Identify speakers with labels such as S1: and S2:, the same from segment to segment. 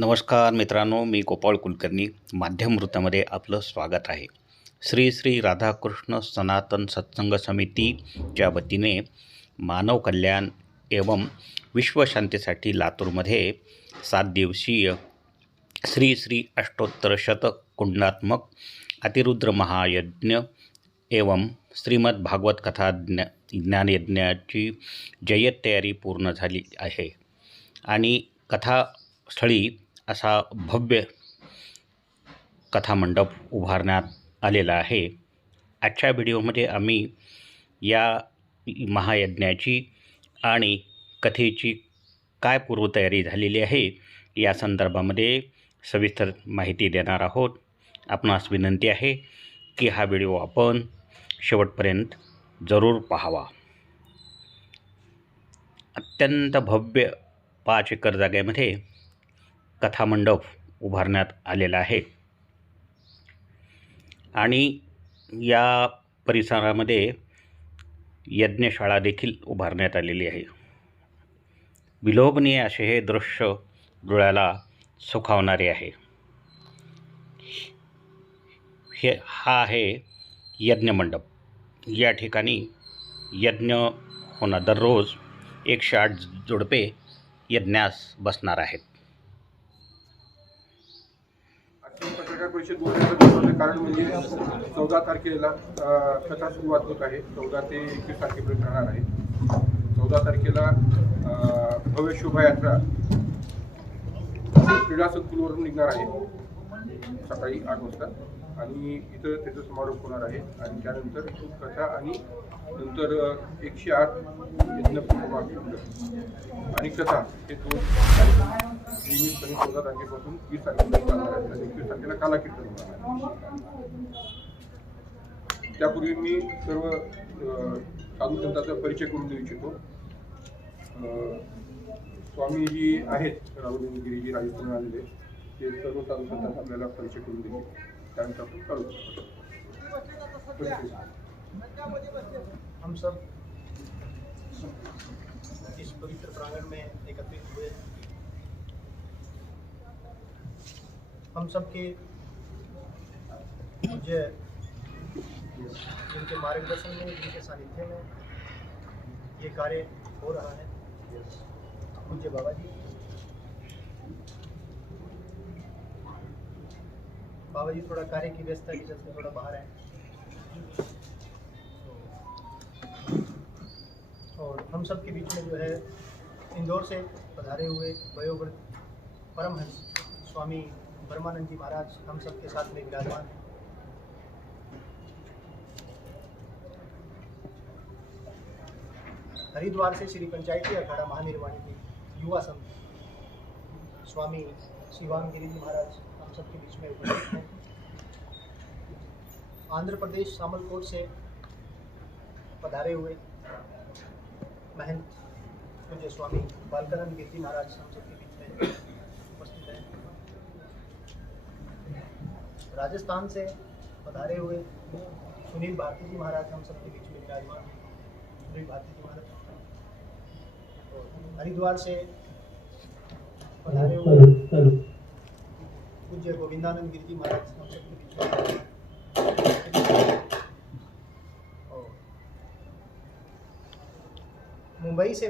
S1: नमस्कार मित्रांनो मी गोपाळ कुलकर्णी माध्यम वृत्तामध्ये आपलं स्वागत आहे. श्री श्री राधाकृष्ण सनातन सत्संग समितीच्या वतीने मानव कल्याण एवं विश्वशांतीसाठी लातूरमध्ये सात दिवसीय श्री श्री अष्टोत्तर शतक कुंडात्मक अतिरुद्र महायज्ञ एवं श्रीमद भागवत कथा ज्ञा ज्ञानयज्ञाची जय्यत तयारी पूर्ण झाली आहे. आणि कथास्थळी असा भव्य कथामंडप उभारण्यात आलेला आहे. आजच्या व्हिडिओमध्ये आम्ही या महायज्ञाची आणि कथेची काय पूर्वतयारी झालेली आहे या संदर्भामध्ये सविस्तर माहिती देणार आहोत. आपणास विनंती आहे की हा व्हिडिओ आपण शेवटपर्यंत जरूर पाहावा. अत्यंत भव्य पाच एकर जागेमध्ये कथामंडप उभारण्यात आलेला आहे. आणि या परिसरामध्ये यज्ञशाळा देखील उभारण्यात आलेली आहे. विलोभनीय असे हे दृश्य डोळ्याला सुखावणारे आहे. हे हा आहे यज्ञमंडप. या ठिकाणी यज्ञ होणार दररोज एकशे आठ जोडपे यज्ञास बसणार आहेत
S2: आजची पत्रकार परिषद बोलण्याचं कारण म्हणजे चौदा तारखेला कथा सुरुवात होत आहे. चौदा ते एकवीस तारखेपर्यंत राहणार आहे. चौदा तारखेला भव्य शोभायात्रा क्रीडा संकुलवरून निघणार आहे. सकाळी आठ वाजता. आणि इथं त्याचा समारोप होणार आहे. आणि त्यानंतर कथा आणि नंतर एकशे आठ यज्ञपूर्ण आणि कथा हे दोन कार्यक्रम नियमितपणे चौदा तारखेपासून वीस तारखेपर्यंत चालणार आहेत. आणि एकवीस तारखेला कालाकीर्तन होणार आहे. त्यापूर्वी मी सर्व अ, साधू संतांचा परिचय करून देऊ इच्छितो. स्वामीजी आहेत राहुल गिरीजी राजस्थान आलेले. ते सर्व साधू संतांचा आपल्याला परिचय करून देतील. करू.
S3: हम सब इस पवित्र प्रांगण में एकत्रित हुए। हम सबके पूज्य जिनके मार्गदर्शन में जिनके सानिध्य में ये कार्य हो रहा है। पूज्य बाबा जी। बाबा जी थोड़ा कार्य की व्यस्तता के चलते थोड़ा बाहर है। और हम सब के बीच में जो है, इंदौर से पधारे हुए वयोवृद्ध परमहंस स्वामी ब्रह्मानंद जी महाराज हम सब के साथ में विराजमान हैं। हरिद्वार से श्री पंचायती अखाड़ा महानिर्वाणी के युवा संत स्वामी शिवांग गिरी जी महाराज हम सब के बीच में उपस्थित हैं। आंध्र प्रदेश सामलकोट से पधारे हुए महंत पूज्य स्वामी बालकानंद गिरजी महाराज हम सबके बीच में उपस्थित हैं। राजस्थान से पधारे हुए सुनील भारती जी महाराज हम सबके बीच में विराजमान सुनील भारती जी महाराज। हरिद्वार से पधारे हुए पूज्य गोविंदानंद गिरजी महाराज हम सबके बीच में और मुंबई से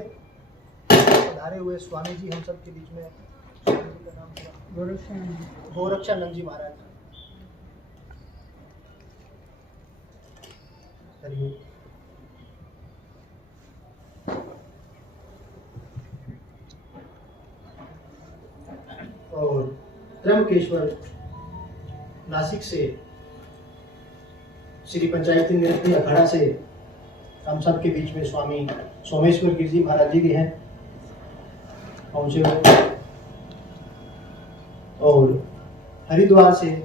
S3: पधारे हुए स्वामी जी हम सब के बीच में स्वामी जी का नाम क्या? गोरक्षानंद जी महाराज चलिए और त्र्यंबकेश्वर, नासिक से श्री पंचायती नृत्य अखाड़ा से, हम सब के बीच में स्वामी सोमेश्वर गिर जी महाराज जी भी हैं। पहुँचे हुए और हरिद्वार से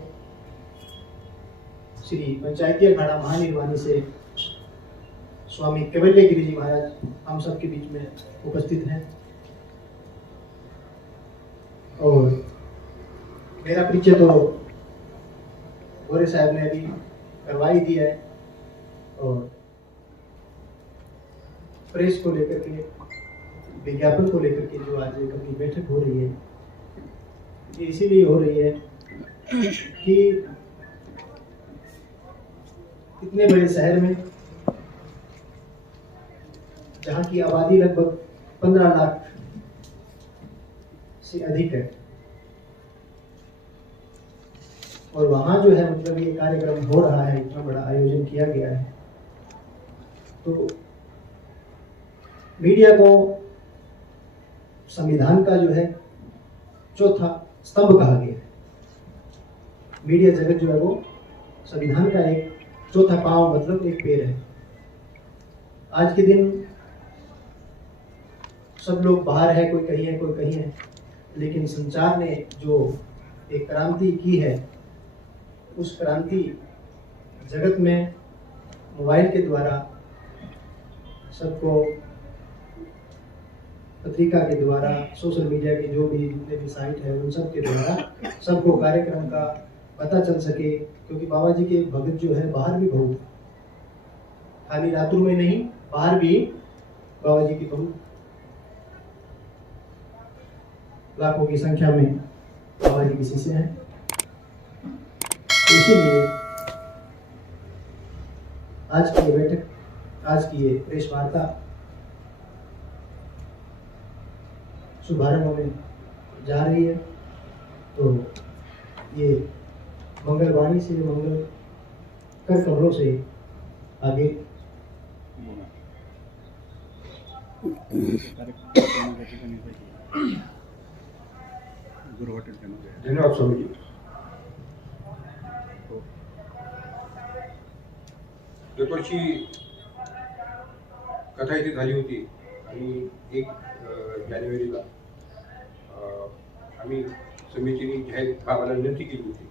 S3: श्री पंचायती अखाड़ा महानिर्वाणी से स्वामी केवल्य गिरी जी महाराज हम सब के बीच में उपस्थित हैं। और मेरा परिचय तो गोरे साहब ने अभी करवा ही दिया है और प्रेस को लेकर के, विज्ञापन को लेकर के जो आज अपनी बैठक हो रही है, ये इसीलिए हो रही है कि इतने बड़े शहर में, जहाँ की आबादी लगभग पंद्रह लाख से अधिक है और वहाँ जो है मतलब ये कार्यक्रम हो रहा है, इतना बड़ा आयोजन किया गया है। तो मीडिया को संविधान का जो है चौथा स्तंभ कहा गया है। मीडिया जगत जो है वो संविधान का एक चौथा पाँव मतलब एक पेड़ है। आज के दिन सब लोग बाहर है, कोई कहीं है, कोई कहीं है, लेकिन संचार ने जो एक क्रांति की है उस क्रांति जगत में मोबाइल के द्वारा सबको, पत्रिका के द्वारा, सोशल मीडिया के जो भी जितने भी साइट है, उन सब के द्वारा सबको कार्यक्रम का पता चल सके, क्योंकि बाबा जी के भगत जो है, बाहर भी बहुत खाली लातूर में नहीं, बाहर भी बाबा जी की बहुत लाखों की संख्या में बाबा जी के शिष्य हैं। इसीलिए आज की बैठक आज की ये प्रेस वार्ता शुभारंभ में जा रही है। तो ये मंगलवाणी से मंगल कर कमरों से आगे।
S2: धन्यवाद स्वामीजी दरवर्षी कथा इथे झाली होती. आणि एक जानेवारीला आम्ही समितीने जाहीर बाबाला विनंती केली होती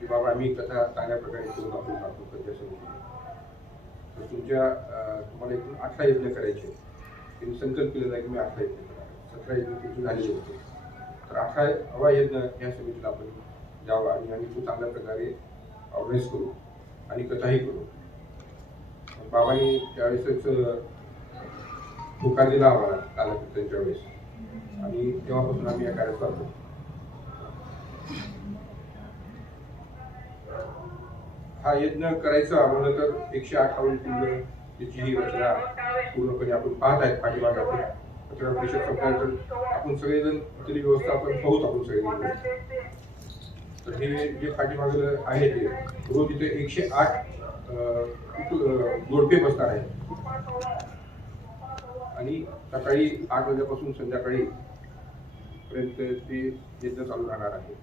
S2: की बाबा आम्ही कथा चांगल्या प्रकारे करून आपण सांगतो कथा समितीने तर तुमच्या तुम्हाला एकूण अठरा यज्ञ करायचे त्यांनी संकल्प केलेला की मी अठरा यज्ञ करणार सतरा यज्ञ तिथे झालेले होते. तर अठरावा यज्ञ या समितीला आपण द्यावा आणि आम्ही तो चांगल्या प्रकारे ऑर्गनाईज करू आणि कथाही करू. बाबांनी त्यावेळेसच अं, होकार दिला आम्हाला कालकीर्तनच्या वेळेस. आणि तेव्हापासून आम्ही या कार्यात चालतो हा यज्ञ करायचा म्हणलं तर एकशे अठ्ठावन्न पिंड त्याची ही रचना पूर्णपणे आपण पाहत आहेत पाठीमागे आपण. पत्रकार परिषद संपल्यानंतर आपण सगळेजण तरी व्यवस्था आपण पाहूत आपण सगळेजण. तर हे जे पाठीमागं आहे ते रोज इथे एकशे आठ जोडपे बसणार आहे आणि सकाळी आठ वाजल्यापासून संध्याकाळी पर्यंत ते यज्ञ चालू राहणार आहे.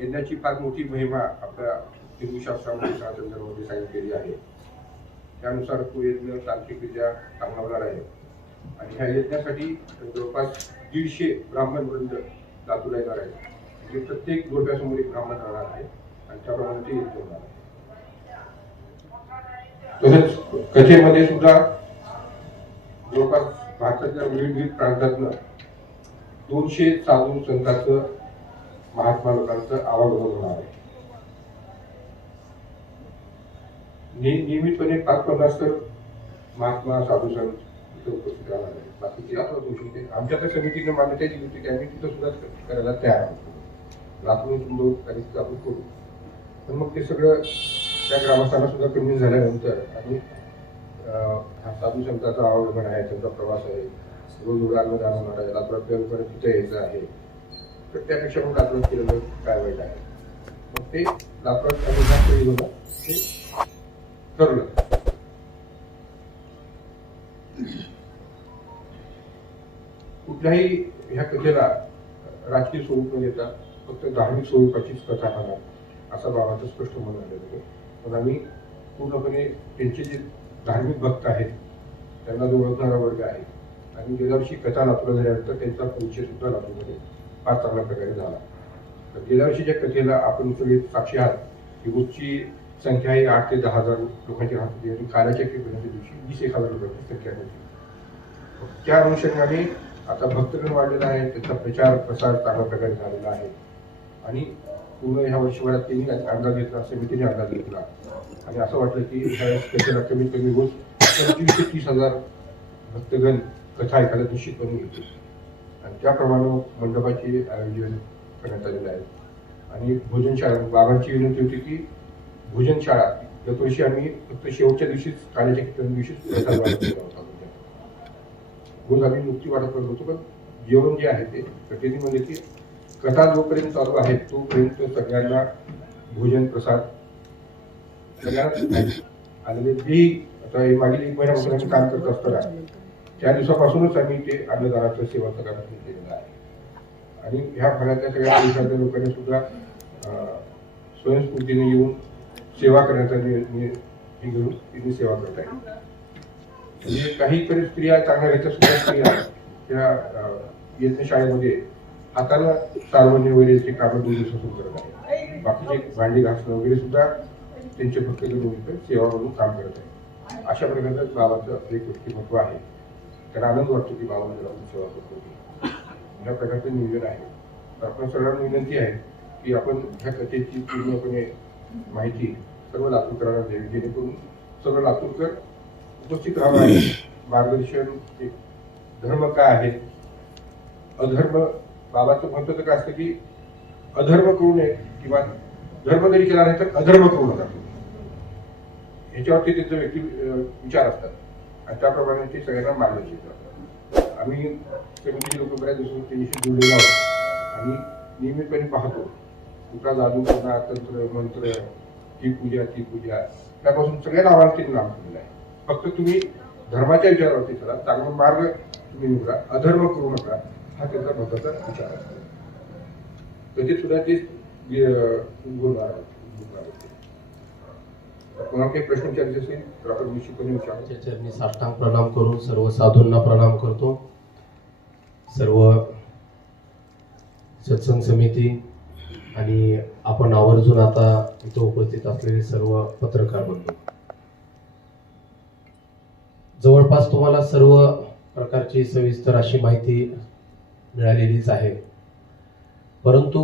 S2: यज्ञाची फार मोठी महिमा आपल्या हिंदू शास्त्रामध्ये सनातन सांगितलेली आहे. त्यानुसार तो यज्ञ तांत्रिकरित्या चांगला होणार आहे. आणि ह्या यज्ञासाठी जवळपास दीडशे ब्राह्मण वृंद लातूर येणार आहे म्हणजे प्रत्येक गोरप्यासमोर एक ब्राह्मण राहणार आहे. आणि त्याप्रमाणे ते यज्ञ होणार आहे. तसेच कथेमध्ये सुद्धा जवळपास भारताच्या विविध विविध प्रांतातनं दोनशे साधू संतांचं महात्मा लोकांचं आवागमन होणार आहे. नियमितपणे पाच पन्नास तर महात्मा साधू संत उपस्थित राहणार आहे बाकीचे आपलं दोषी ते आमच्या त्या समितीने मान्यता दिली होती की आम्ही तिथं सुद्धा करायला तयार आहोत. लातूर सुंदर काही आपण करू. पण मग ते सगळं त्या ग्रामस्थांना सुद्धा कमी झाल्यानंतर आणि हा साधू संतांचा आवागमन आहे त्यांचा प्रवास आहे. रोज उडाणं जाणं होणार आहे लातूरात परत तिथे यायचं आहे. तर त्यापेक्षा मग लातूरात केलेलं काय वाईट आहे? मग ते लातूरात ते ठरलं. कुठल्याही ह्या कथेला राजकीय स्वरूप न देता फक्त धार्मिक स्वरूपाचीच कथा राहणार असं बाबाचं स्पष्ट म्हणून आलेलं होतं आम्ही पूर्णपणे त्यांचे जे धार्मिक भक्त आहेत त्यांना जो ओळखणारा वर्ग आहे आणि गेल्या वर्षी कथा लातूरला झाल्यानंतर त्यांचा परिचय सुद्धा लातूरमध्ये फार चांगल्या प्रकारे झाला. तर गेल्या वर्षीच्या कथेला आपण सगळे साक्षी आहात की रोजची संख्या ही आठ ते दहा हजार लोकांची राहत होती आणि कालाच्या किरणाच्या दिवशी वीस एक हजार लोकांची संख्या होती त्या अनुषंगाने आता भक्तगण वाढलेला आहे त्याचा प्रचार प्रसार चांगल्या प्रकारे झालेला आहे. आणि पूर्ण ह्या वर्षभरात त्यांनी अंदाज घेतला समितीने अंदाज घेतला. आणि असं वाटलं की ह्या कमीत कमी रोज पंचवीस ते तीस हजार भक्तगण कथा एखाद्या दिवशी करून येतील आणि त्याप्रमाणे मंडपाचे आयोजन करण्यात आलेलं आहे. आणि भोजनशाळा बाबांची विनंती होती की भोजनशाळा दरवर्षी आम्ही फक्त शेवटच्या दिवशीच काल्याच्या किती दिवशीच होता रोज आम्ही नुकती वाटत करत होतो पण जेवण जे आहे ते प्रतिनिधीमध्ये की कथा जोपर्यंत चालू आहे तोपर्यंत सगळ्यांना भोजन प्रसाद सगळ्यांना आलेले जे आता हे मागील एक महिन्यापासून आम्ही काम करत असताना त्या दिवसापासूनच आम्ही ते अन्नदानाचं सेवा काम केलेलं आहे. आणि ह्या भागातल्या सगळ्या देशातल्या लोकांनी सुद्धा अं, स्वयंस्फूर्तीने येऊन सेवा करण्याचा नि- घेऊन तिथे सेवा करत आहे म्हणजे काहीतरी स्त्रिया चांगल्या घरच्या सुद्धा स्त्रिया त्या यज्ञशाळेमध्ये हाताला सार्वजनिक ते कामं दोन दिवसापासून करत आहे. बाकीचे भांडी घासणं वगैरे सुद्धा त्यांचे फक्त लोक सेवा म्हणून काम करत आहे. अशा प्रकारचं बाबाचं एक व्यक्तिमत्व आहे. त्याला आनंद वाटतो की बाबांनी जर सेवा करतो या प्रकारचं नियोजन आहे. तर आपण सर्वांना विनंती आहे की आपण ह्या कथेची पूर्णपणे माहिती सर्व लातूरकरांना द्यावी जेणेकरून सर्व लातूरकर उपस्थित राहणार आहे मार्गदर्शन धर्म काय आहे अधर्म बाबाचं महत्वाचं काय असतं की अधर्म करू नये किंवा धर्म जरी केला नाही तर अधर्म करू नका ह्याच्यावरती त्यांचे व्यक्ती विचार असतात. आणि त्याप्रमाणे ते सगळ्यांना मार्गदर्शन करतात. आम्ही समितीचे लोक बऱ्याच दिवसात त्यांच्याशी जोडलेलो आहोत. आणि नियमितपणे पाहतो. कुठला जादू करणार तंत्र मंत्र ही पूजा ती पूजा. त्यापासून सगळ्यांना आव्हान त्यांनी नाम केलेलं आहे. फक्त तुम्ही धर्माच्या विचारावरती चला. चांगला मार्ग तुम्ही निवडा. अधर्म करू नका. हा त्यांचा महत्त्वाचा विचार असतो. त्याचे सुद्धा ते अं, बोलणार काही प्रश्न विचारायचे असेल तर आपण निश्चितपणे विचारू.
S4: चरणी साष्टांग प्रणाम करून सर्व साधूंना प्रणाम करतो. सर्व सत्संग समिती आणि आपण आवर्जून आता इथं उपस्थित असलेले सर्व पत्रकार बंधू. जवळपास तुम्हाला सर्व प्रकारची सविस्तर अशी माहिती मिळालेलीच आहे. परंतु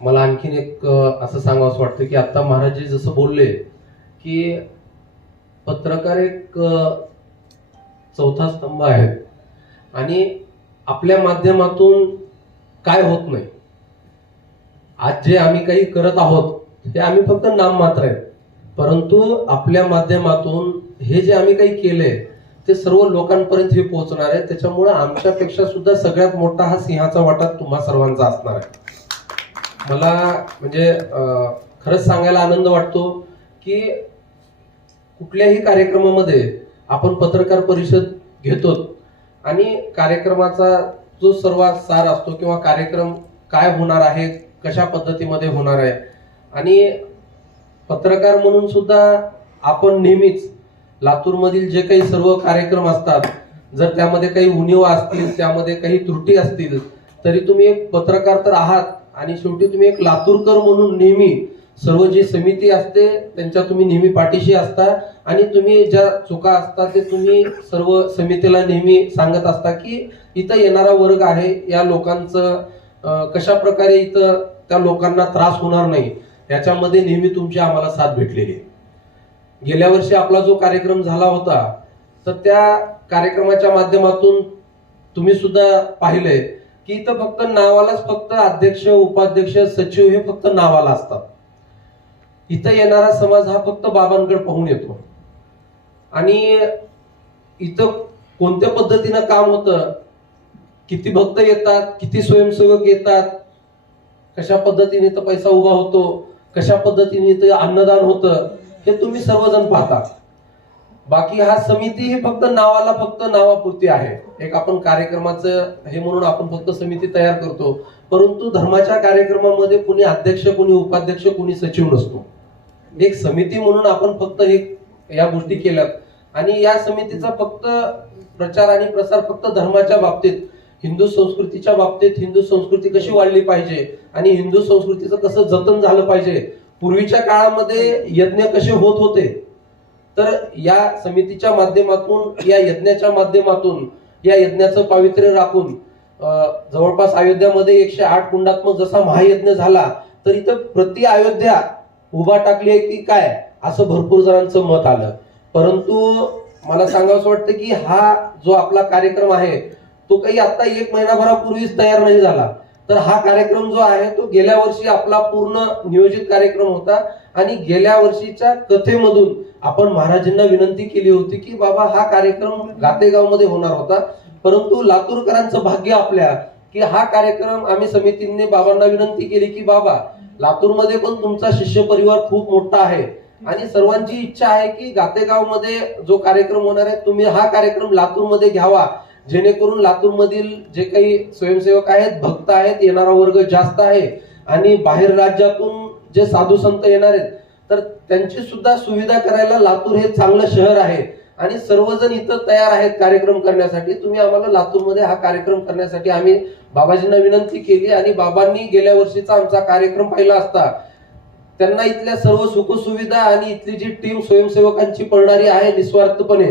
S4: मला आणखीन एक असं सांगावंसं वाटतं की आता महाराज जसं बोलले की पत्रकार एक चौथा स्तंभ आहे आणि आपल्या माध्यमातून काय होत नाही. आज जे आम्ही काही करत आहोत ते आम्ही फक्त नाममात्र आहेत. परंतु आपल्या माध्यमातून हे जे आम्ही काही केले ते सर्व लोकांपर्यंत हे पोहोचणार आहे. त्याच्यामुळे आमच्यापेक्षा सुद्धा सगळ्यात मोठा हा सिंहाचा वाटा तुम्हा सर्वांचा असणार आहे. मला म्हणजे खरंच सांगायला आनंद वाटतो की कुठल्याही कार्यक्रमामध्ये आपण पत्रकार परिषद घेतो आणि कार्यक्रमाचा जो सर्वात सार असतो किंवा कार्यक्रम काय होणार आहे कशा पद्धतीमध्ये होणार आहे. आणि पत्रकार म्हणून सुद्धा आपण नेहमीच लातूरमधील जे काही सर्व कार्यक्रम असतात जर त्यामध्ये काही उणीवा असतील त्यामध्ये काही त्रुटी असतील तरी तुम्ही एक पत्रकार तर आहात आणि शेवटी तुम्ही एक लातूरकर म्हणून नेहमी सर्व जी समिती असते त्यांच्या तुम्ही नेहमी पाठीशी असता आणि तुम्ही ज्या चुका असतात ते तुम्ही सर्व समितीला नेहमी सांगत असता की इथं येणारा वर्ग आहे या लोकांचं कशा प्रकारे इथं त्या लोकांना त्रास होणार नाही याच्यामध्ये नेहमी तुमची आम्हाला साथ भेटलेली आहे. गेल्या वर्षी आपला जो कार्यक्रम झाला होता तर त्या कार्यक्रमाच्या माध्यमातून तुम्ही सुद्धा पाहिलंय की इथं फक्त नावालाच फक्त अध्यक्ष उपाध्यक्ष सचिव हे फक्त नावाला असतात. इथं येणारा समाज हा फक्त बाबांकडे पाहून येतो. आणि इथं कोणत्या पद्धतीनं काम होतं किती भक्त येतात किती स्वयंसेवक येतात कशा पद्धतीने इथं पैसा उभा होतो कशा पद्धतीने इथं अन्नदान होतं हे तुम्ही सर्वजण पाहता बाकी हा समिती ही फक्त नावाला फक्त नावापुरती आहे. एक आपण कार्यक्रमाचं हे म्हणून आपण फक्त समिती तयार करतो. परंतु धर्माच्या कार्यक्रमामध्ये कुणी अध्यक्ष कुणी उपाध्यक्ष कुणी सचिव नसतो. एक समिती म्हणून आपण फक्त एक या गोष्टी केल्यात. आणि या समितीचा फक्त प्रचार आणि प्रसार फक्त धर्माच्या बाबतीत हिंदू संस्कृतीच्या बाबतीत हिंदू संस्कृती कशी वाढली पाहिजे आणि हिंदू संस्कृतीचं कसं जतन झालं पाहिजे पूर्वीच्या काळामध्ये यज्ञ कसे होत होते? तर या समितीच्या माध्यमातून या यज्ञाच्या माध्यमातून या यज्ञाचं पावित्र्य राखून जवळपास अयोध्यामध्ये एकशे आठ कुंडात्मक जसा महायज्ञ झाला तर इथं प्रति अयोध्या उभा टाकली आहे की काय? असं भरपूर जणांचं मत आलं. परंतु मला सांगावंसं वाटतं की हा जो आपला कार्यक्रम आहे तो काही आता एक महिनाभरापूर्वीच तयार नाही झाला. तर हा कार्यक्रम जो आहे तो गेल्या वर्षी आपला पूर्ण नियोजित कार्यक्रम होता आणि गेल्या वर्षीच्या कथेमधून आपण महाराजांना विनंती केली होती की बाबा हा कार्यक्रम गातेगावमध्ये होणार होता. परंतु लातूरकरांचं भाग्य आपल्या की हा कार्यक्रम आम्ही समितीने बाबांना विनंती केली की बाबा लातूरमध्ये पण तुमचा शिष्य परिवार खूप मोठा आहे. आणि सर्वांची इच्छा आहे की गातेगावमध्ये जो कार्यक्रम होणार आहे तुम्ही हा कार्यक्रम लातूरमध्ये घ्यावा. जेणेकरून लातूरमधील जे काही स्वयंसेवक आहेत भक्त आहेत येणारा वर्ग जास्त आहे आणि बाहेर राज्यातून जे साधू संत येणार आहेत तर त्यांची सुद्धा सुविधा करायला लातूर हे चांगलं शहर आहे. आणि सर्वजण इथं तयार आहेत कार्यक्रम करण्यासाठी. तुम्ही आम्हाला लातूरमध्ये हा कार्यक्रम करण्यासाठी आम्ही बाबाजींना विनंती केली आणि बाबांनी गेल्या वर्षीचा आमचा कार्यक्रम पाहिला असता त्यांना इथल्या सर्व सुखसुविधा आणि इथली जी टीम स्वयंसेवकांची पडणारी आहे निस्वार्थपणे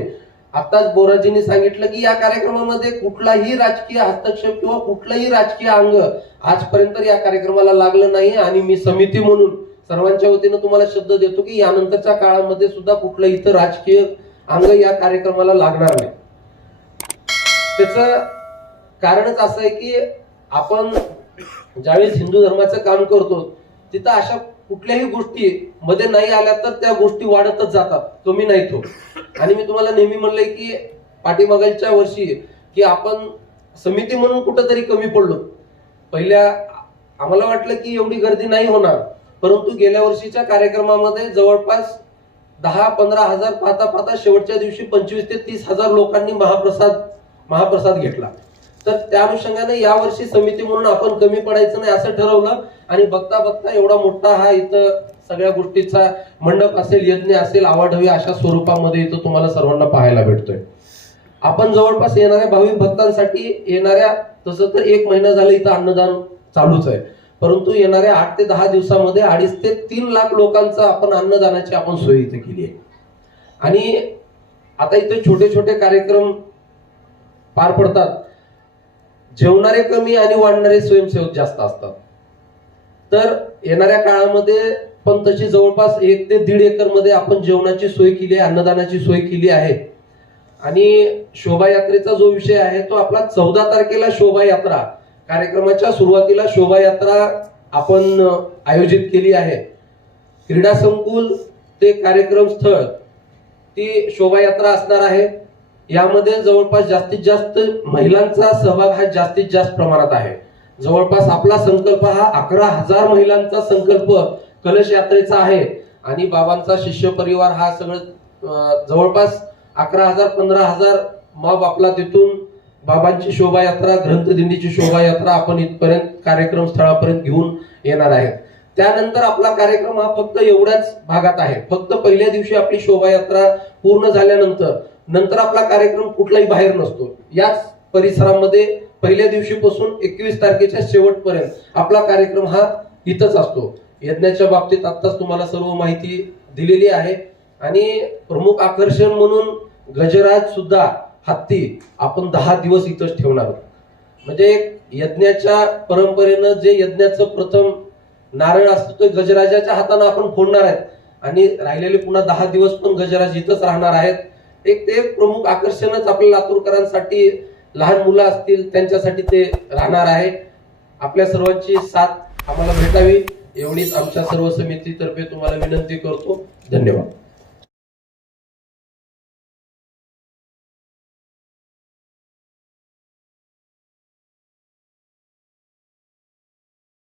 S4: आताच बोराजींनी सांगितलं की या कार्यक्रमामध्ये कुठलाही राजकीय हस्तक्षेप किंवा कुठलंही राजकीय अंग आजपर्यंत या कार्यक्रमाला लागलं नाही आणि मी समिती म्हणून सर्वांच्या वतीनं तुम्हाला शब्द देतो की यानंतरच्या काळामध्ये सुद्धा कुठलं इथं राजकीय अंग या कार्यक्रमाला लागणार नाही. त्याच कारणच असं आहे की आपण ज्यावेळेस हिंदू धर्माचं काम करतो तिथं अशा कुठल्याही गोष्टी मध्ये नाही आल्या तर त्या गोष्टी वाढतच जातात कमी नाहीत तो. आणि मी तुम्हाला नेहमी म्हणलंय की पाठीमागच्या वर्षी की आपण समिती म्हणून कुठंतरी कमी पडलो. पहिल्या आम्हाला वाटलं की एवढी गर्दी नाही होणार परंतु गेल्या वर्षीच्या कार्यक्रमामध्ये जवळपास दहा पंधरा हजार पाहता पाहता शेवटच्या दिवशी पंचवीस ते तीस हजार लोकांनी महाप्रसाद महाप्रसाद घेतला. तर त्या अनुषंगाने यावर्षी समिती म्हणून आपण कमी पडायचं नाही असं ठरवलं. आणि बघता बघता एवढा मोठा हा इथं सगळ्या गोष्टीचा मंडप असेल यज्ञ असेल आवाढवी अशा स्वरूपामध्ये इथं तुम्हाला सर्वांना पाहायला भेटतोय. आपण जवळपास येणाऱ्या भाविक भक्तांसाठी येणाऱ्या तसं तर एक महिना झालं इथं अन्नदान चालूच आहे. परंतु येणाऱ्या आठ ते दहा दिवसामध्ये अडीच ते तीन लाख लोकांचं आपण अन्नदानाची आपण सोय इथे केली आहे. आणि आता इथे छोटे छोटे कार्यक्रम पार पडतात. जेवणारे कमी आणि वाढणारे स्वयंसेवक जास्त असतात. तर येणाऱ्या काळामध्ये पण तशी जवळपास एक ते दीड एकरमध्ये आपण जेवणाची सोय केली आहे अन्नदानाची सोय केली आहे. आणि शोभायात्रेचा जो विषय आहे तो आपला चौदा तारखेला शोभायात्रा. कार्यक्रमाच्या सुरुवातीला शोभायात्रा आपण आयोजित केली आहे. क्रीडा संकुल ते कार्यक्रम स्थळ ती शोभायात्रा असणार आहे. यामध्ये जवळपास जास्तीत जास्त महिलांचा सहभाग हा जास्तीत जास्त प्रमाणात आहे. जवळपास आपला संकल्प हा अकरा हजार महिलांचा संकल्प कलश यात्रेचा आहे. आणि बाबांचा शिष्य परिवार हा सगळं जवळपास अकरा हजार पंधरा हजार मॉब आपला तिथून बाबांची शोभायात्रा ग्रंथदिंडीची शोभायात्रा आपण इथपर्यंत कार्यक्रम स्थळापर्यंत घेऊन येणार आहेत त्यानंतर आपला कार्यक्रम हा फक्त एवढ्याच भागात आहे. फक्त पहिल्या दिवशी आपली शोभायात्रा पूर्ण झाल्यानंतर नंतर आपला कार्यक्रम कुठलाही बाहेर नसतो. याच परिसरामध्ये पहिल्या दिवशीपासून एकवीस तारखेच्या शेवटपर्यंत आपला कार्यक्रम हा इथंच असतो. यज्ञाच्या बाबतीत आत्ताच तुम्हाला सर्व माहिती दिलेली आहे. आणि प्रमुख आकर्षण म्हणून गजराज सुद्धा हत्ती आपण दहा दिवस इथंच ठेवणार आहोत म्हणजे यज्ञाच्या परंपरेनं जे यज्ञाचं प्रथम नारळ असतो तो गजराजाच्या हातानं आपण फोडणार आहेत. आणि राहिलेले पुन्हा दहा दिवस पण गजराज इथंच राहणार आहेत. एक ते प्रमुख आकर्षणच आपल्या लातूरकरांसाठी लहान मुलं असतील त्यांच्यासाठी ते राहणार आहे. आपल्या सर्वांची साथ आम्हाला भेटावी. एवढीच आमच्या सर्व समितीतर्फे तुम्हाला विनंती करतो. धन्यवाद.